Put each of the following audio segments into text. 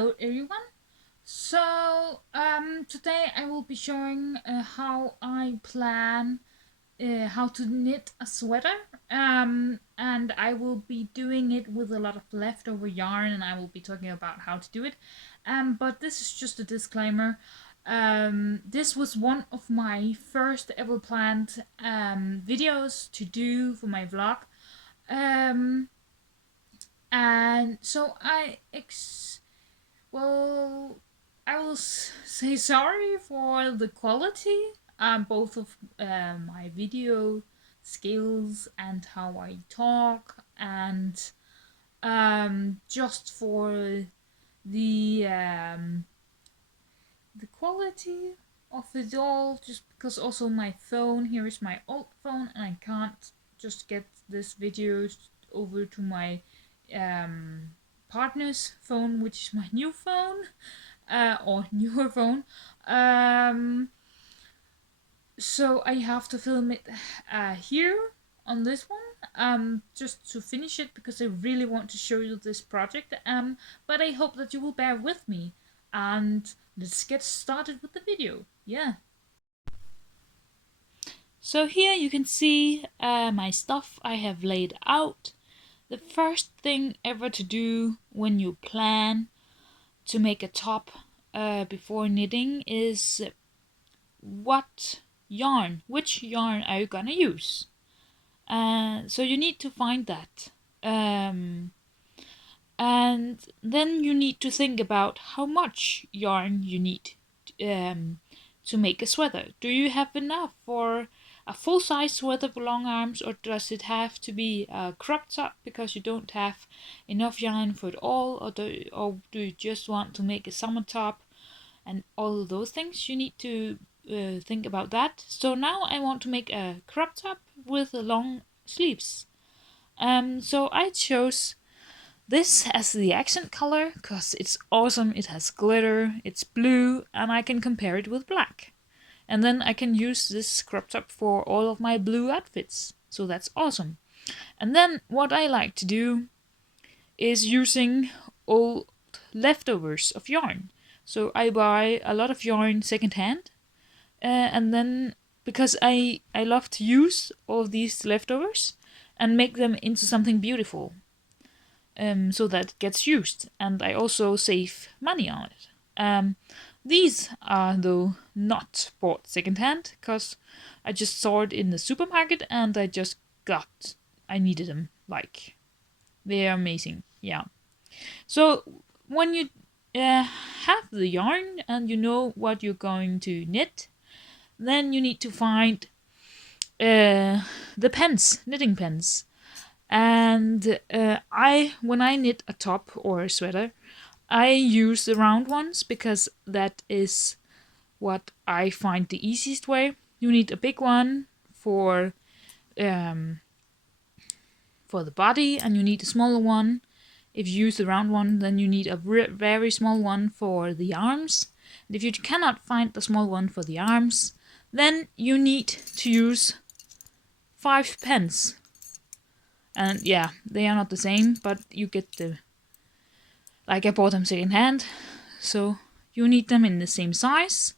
Hello everyone. Today I will be showing how I plan how to knit a sweater. And I will be doing it with a lot of leftover yarn, and I will be talking about how to do it. But this is just a disclaimer. This was one of my first ever planned videos to do for my vlog. And so well, I will say sorry for the quality, both of my video skills and how I talk, and just for the um, the quality of it all. Just because also my phone here is my old phone, and I can't just get this video over to my partner's phone, which is my new phone, or newer phone. So I have to film it here on this one, just to finish it, because I really want to show you this project. But I hope that you will bear with me, and let's get started with the video. Yeah. So here you can see my stuff I have laid out. The first thing ever to do when you plan to make a top before knitting is which yarn are you gonna use? So you need to find that. And then you need to think about how much yarn you need to make a sweater. Do you have enough for a full-size sweater for long arms, or does it have to be a crop top because you don't have enough yarn for it all, or do you just want to make a summer top? And all of those things, you need to think about that. So now I want to make a crop top with long sleeves. So I chose this as the accent color because it's awesome. It has glitter, it's blue, and I can compare it with black. And then I can use this crop top for all of my blue outfits. So that's awesome. And then what I like to do is using old leftovers of yarn. So I buy a lot of yarn secondhand, and then because I love to use all of these leftovers and make them into something beautiful, so that gets used, and I also save money on it. These are though not bought secondhand, because I just saw it in the supermarket and I needed them. Like, they are amazing. Yeah. So when you have the yarn and you know what you're going to knit, then you need to find the knitting pens. And when I knit a top or a sweater, I use the round ones because that is what I find the easiest way. You need a big one for the body, and you need a smaller one. If you use the round one, then you need a very small one for the arms. And if you cannot find the small one for the arms, then you need to use 5 pens. And yeah, they are not the same, but you get the... Like, I bought them second hand, so you need them in the same size,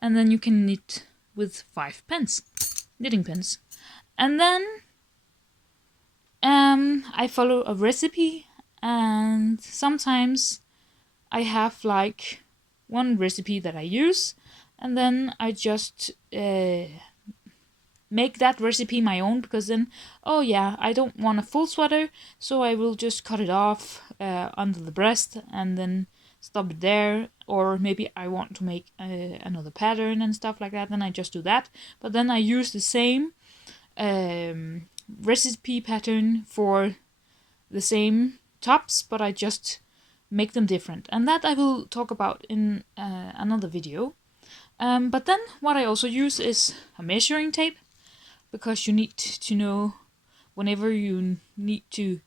and then you can knit with 5 pens, knitting pens. And then I follow a recipe, and sometimes I have like one recipe that I use, and then I just make that recipe my own, because then, oh yeah, I don't want a full sweater, so I will just cut it off under the breast and then stop it there. Or maybe I want to make another pattern and stuff like that, then I just do that. But then I use the same recipe pattern for the same tops, but I just make them different, and that I will talk about in another video. But then what I also use is a measuring tape, because you need to know whenever you need to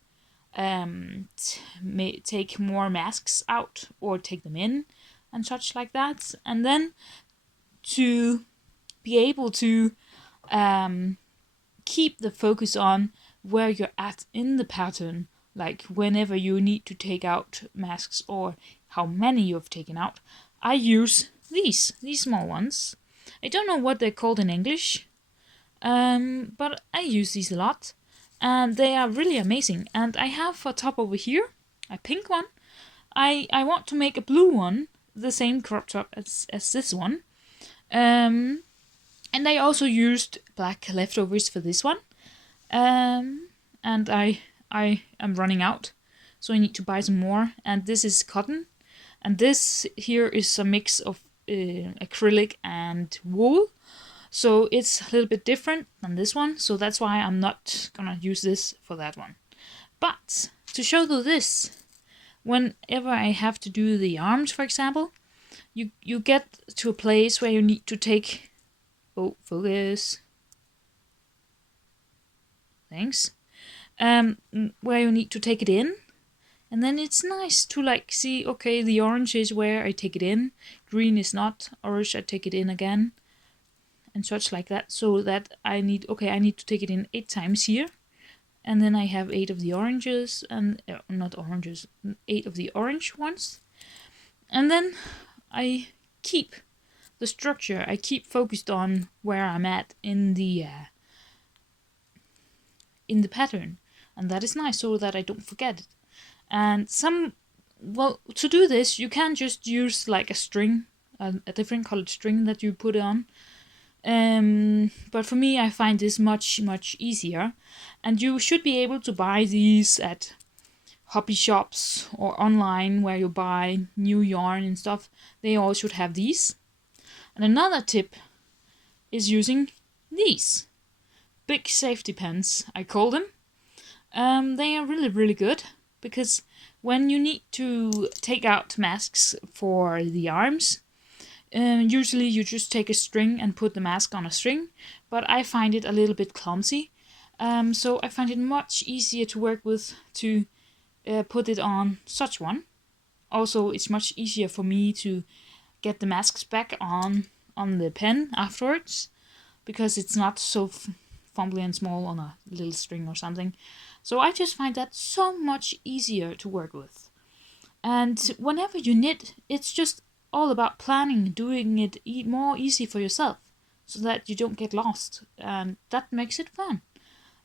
take more masks out or take them in and such like that. And then to be able to keep the focus on where you're at in the pattern, like whenever you need to take out masks or how many you've taken out, I use these small ones. I don't know what they're called in English, but I use these a lot, and they are really amazing. And I have a top over here, a pink one. I want to make a blue one, the same crop top as this one. And I also used black leftovers for this one. And I am running out, so I need to buy some more. And this is cotton, and this here is a mix of acrylic and wool. So it's a little bit different than this one, so that's why I'm not gonna use this for that one. But to show you this, whenever I have to do the arms, for example, you get to a place where you need to take, oh, focus, thanks, where you need to take it in, and then it's nice to like see, okay, the orange is where I take it in, green is not, orange I take it in again, and such like that, so that I need to take it in 8 times here, and then I have 8 of the oranges, and not oranges, 8 of the orange ones, and then I keep the structure, I keep focused on where I'm at in the pattern, and that is nice so that I don't forget it. And to do this, you can just use like a string, a different colored string that you put on. But for me, I find this much easier, and you should be able to buy these at hobby shops or online where you buy new yarn and stuff. They all should have these. And another tip is using these big safety pins, I call them. They are really good, because when you need to take out masks for the arms, usually you just take a string and put the mask on a string, but I find it a little bit clumsy. So I find it much easier to work with to put it on such one. Also, it's much easier for me to get the masks back on the pen afterwards, because it's not so fumbly and small on a little string or something. So I just find that so much easier to work with. And whenever you knit, it's just all about planning, doing it more easy for yourself, so that you don't get lost, and that makes it fun.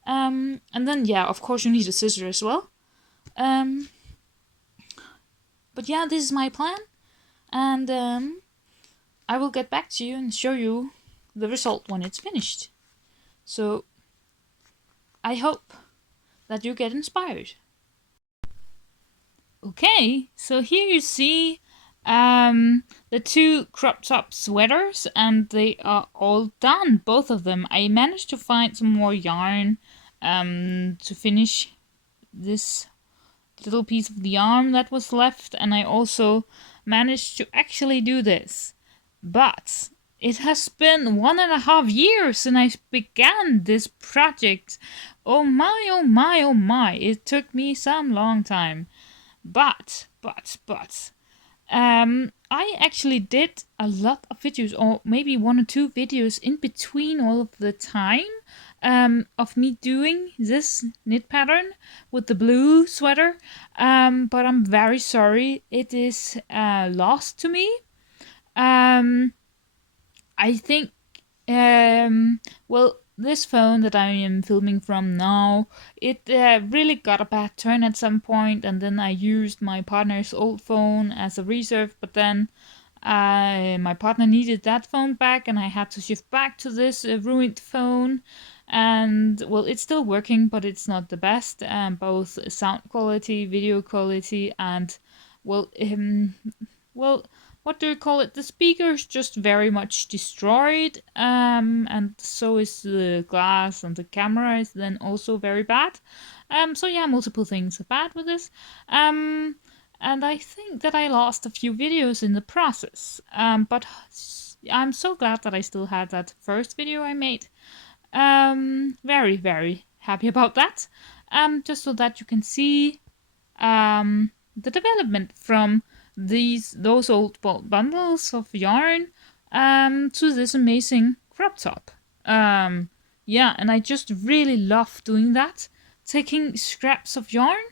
And then, yeah, of course you need a scissor as well. But yeah, this is my plan, and I will get back to you and show you the result when it's finished. So I hope that you get inspired. Okay, so here you see the 2 crop top sweaters, and they are all done, both of them. I managed to find some more yarn to finish this little piece of the arm that was left, and I also managed to actually do this. But it has been 1.5 years since I began this project. Oh my, oh my, oh my, it took me some long time. But I actually did a lot of videos, or maybe 1 or 2 videos in between all of the time of me doing this knit pattern with the blue sweater. But I'm very sorry, it is lost to me. I think, well, this phone that I am filming from now, it really got a bad turn at some point, and then I used my partner's old phone as a reserve, but then my partner needed that phone back, and I had to shift back to this ruined phone. And well, it's still working, but it's not the best, both sound quality, video quality, and well, what do you call it? The speaker's just very much destroyed, and so is the glass, and the camera is then also very bad. So yeah, multiple things are bad with this. And I think that I lost a few videos in the process. But I'm so glad that I still had that first video I made. Very happy about that. Just so that you can see the development from those old bundles of yarn to this amazing crop top. Yeah, and I just really love doing that, taking scraps of yarn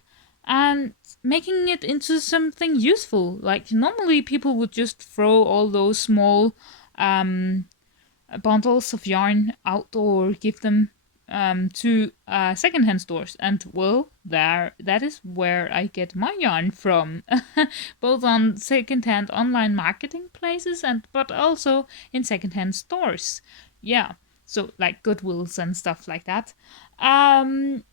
and making it into something useful. Like normally people would just throw all those small um, bundles of yarn out or give them to secondhand stores, and well, that is where I get my yarn from, both on secondhand online marketing places and but also in secondhand stores. Yeah, so like Goodwills and stuff like that. Um,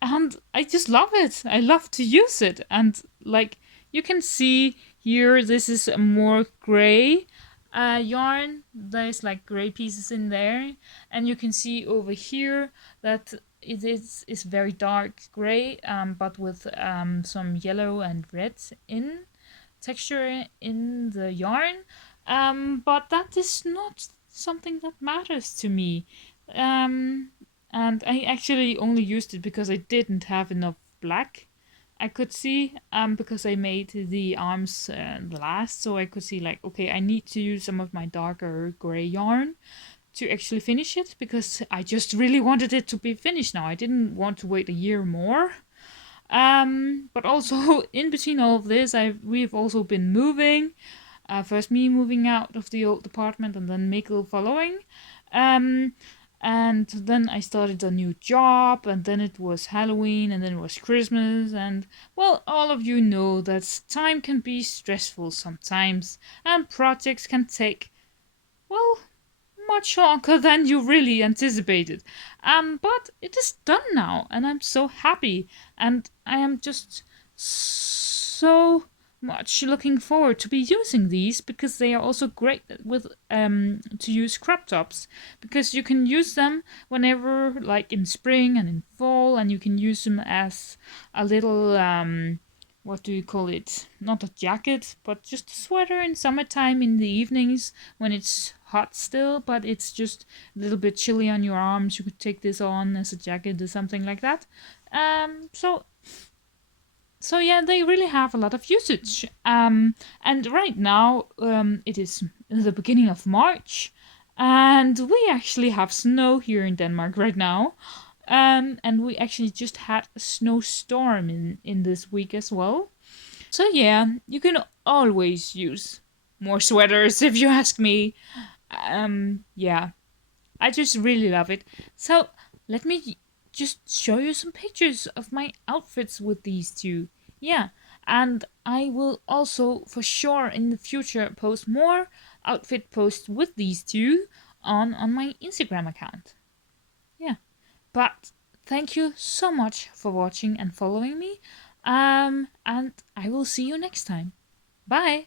and I just love it. I love to use it. And like you can see here, this is a more gray yarn. There's like gray pieces in there, and you can see over here that it is very dark gray, but with some yellow and red in texture in the yarn. But that is not something that matters to me. Um, and I actually only used it because I didn't have enough black. I could see because I made the arms last, so I could see like, okay, I need to use some of my darker gray yarn to actually finish it because I just really wanted it to be finished now. I didn't want to wait a year more. But also in between all of this, we've also been moving. First me moving out of the old apartment, and then Mikkel following. Um, and then I started a new job, and then it was Halloween, and then it was Christmas, and well, all of you know that time can be stressful sometimes, and projects can take, well, much longer than you really anticipated. But it is done now, and I'm so happy, and I am just so much looking forward to be using these because they are also great with to use crop tops because you can use them whenever like in spring and in fall, and you can use them as a little what do you call it, not a jacket but just a sweater in summertime in the evenings when it's hot still but it's just a little bit chilly on your arms. You could take this on as a jacket or something like that. So yeah, they really have a lot of usage. And right now, it is the beginning of March, and we actually have snow here in Denmark right now. And we actually just had a snowstorm in this week as well. So yeah, you can always use more sweaters if you ask me. Yeah, I just really love it. So let me just show you some pictures of my outfits with these two. Yeah, and I will also for sure in the future post more outfit posts with these two on my Instagram account. Yeah, but thank you so much for watching and following me. And I will see you next time. Bye.